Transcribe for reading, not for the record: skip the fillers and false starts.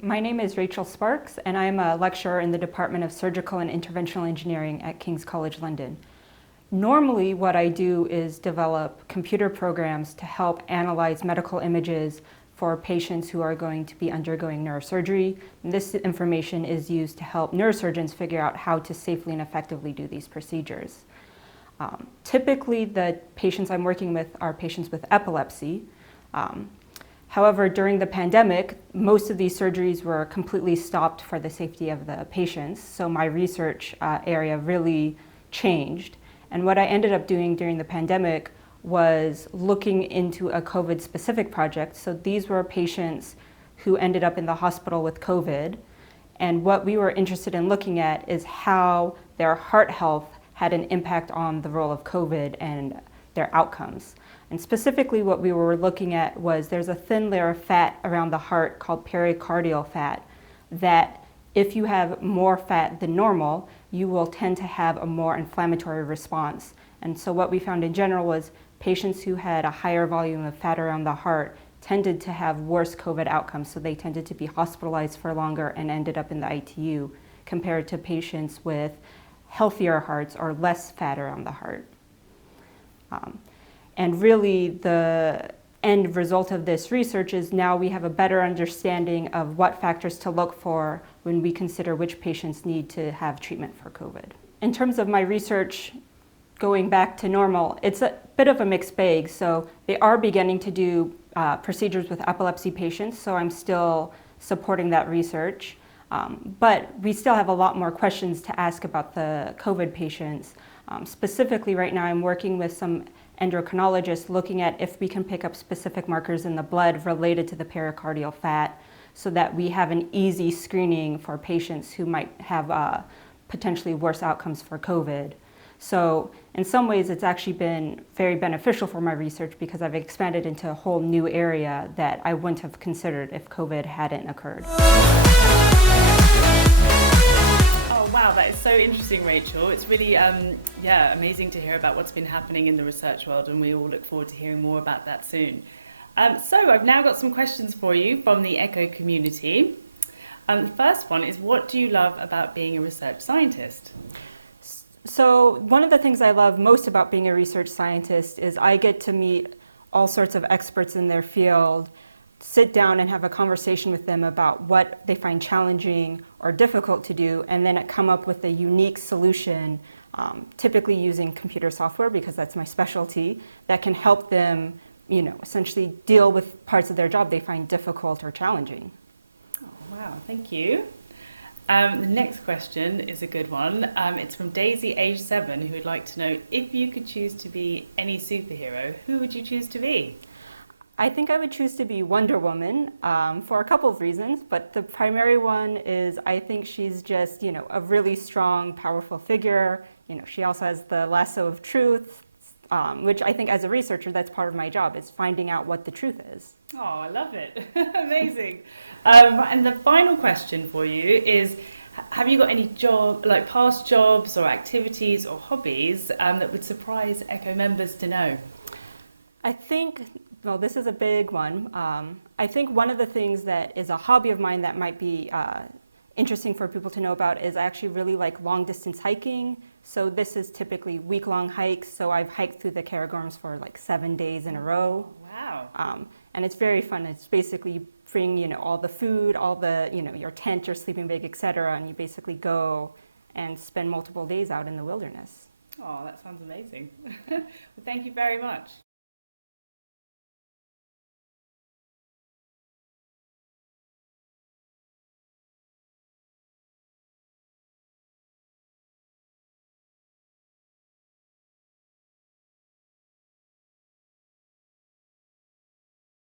My name is Rachel Sparks, and I'm a lecturer in the Department of Surgical and Interventional Engineering at King's College London. Normally, what I do is develop computer programs to help analyze medical images for patients who are going to be undergoing neurosurgery. And this information is used to help neurosurgeons figure out how to safely and effectively do these procedures. Typically, the patients I'm working with are patients with epilepsy. However, during the pandemic, most of these surgeries were completely stopped for the safety of the patients, so my research area really changed. And what I ended up doing during the pandemic was looking into a COVID-specific project. So these were patients who ended up in the hospital with COVID, and what we were interested in looking at is how their heart health had an impact on the role of COVID and their outcomes. And specifically what we were looking at was there's a thin layer of fat around the heart called pericardial fat that if you have more fat than normal, you will tend to have a more inflammatory response. And so what we found in general was patients who had a higher volume of fat around the heart tended to have worse COVID outcomes. So they tended to be hospitalized for longer and ended up in the ITU compared to patients with healthier hearts or less fat around the heart. And really the end result of this research is now we have a better understanding of what factors to look for when we consider which patients need to have treatment for COVID. In terms of my research going back to normal, it's a bit of a mixed bag. So they are beginning to do procedures with epilepsy patients, so I'm still supporting that research. But we still have a lot more questions to ask about the COVID patients. Specifically right now I'm working with some endocrinologists looking at if we can pick up specific markers in the blood related to the pericardial fat so that we have an easy screening for patients who might have potentially worse outcomes for COVID. So in some ways it's actually been very beneficial for my research because I've expanded into a whole new area that I wouldn't have considered if COVID hadn't occurred. Wow, that is so interesting, Rachel. It's really amazing to hear about what's been happening in the research world, and we all look forward to hearing more about that soon. So I've now got some questions for you from the ECHO community. The first one is, what do you love about being a research scientist? So one of the things I love most about being a research scientist is I get to meet all sorts of experts in their field, sit down and have a conversation with them about what they find challenging or difficult to do, and then come up with a unique solution, typically using computer software because that's my specialty, that can help them, essentially deal with parts of their job they find difficult or challenging. Oh, wow, thank you. The next question is a good one. It's from Daisy, age 7, who would like to know, if you could choose to be any superhero, who would you choose to be? I think I would choose to be Wonder Woman for a couple of reasons, but the primary one is I think she's just, a really strong, powerful figure. She also has the lasso of truth, which I think as a researcher, that's part of my job, is finding out what the truth is. Oh, I love it. Amazing. And the final question for you is, have you got any past jobs or activities or hobbies that would surprise ECHO members to know? I think, well, this is a big one. I think one of the things that is a hobby of mine that might be interesting for people to know about is I actually really like long distance hiking. So this is typically week-long hikes. So I've hiked through the Cairngorms for like 7 days in a row. Wow. And it's very fun. It's basically bring, all the food, all the, your tent, your sleeping bag, etc. And you basically go and spend multiple days out in the wilderness. Oh, that sounds amazing. Well, thank you very much.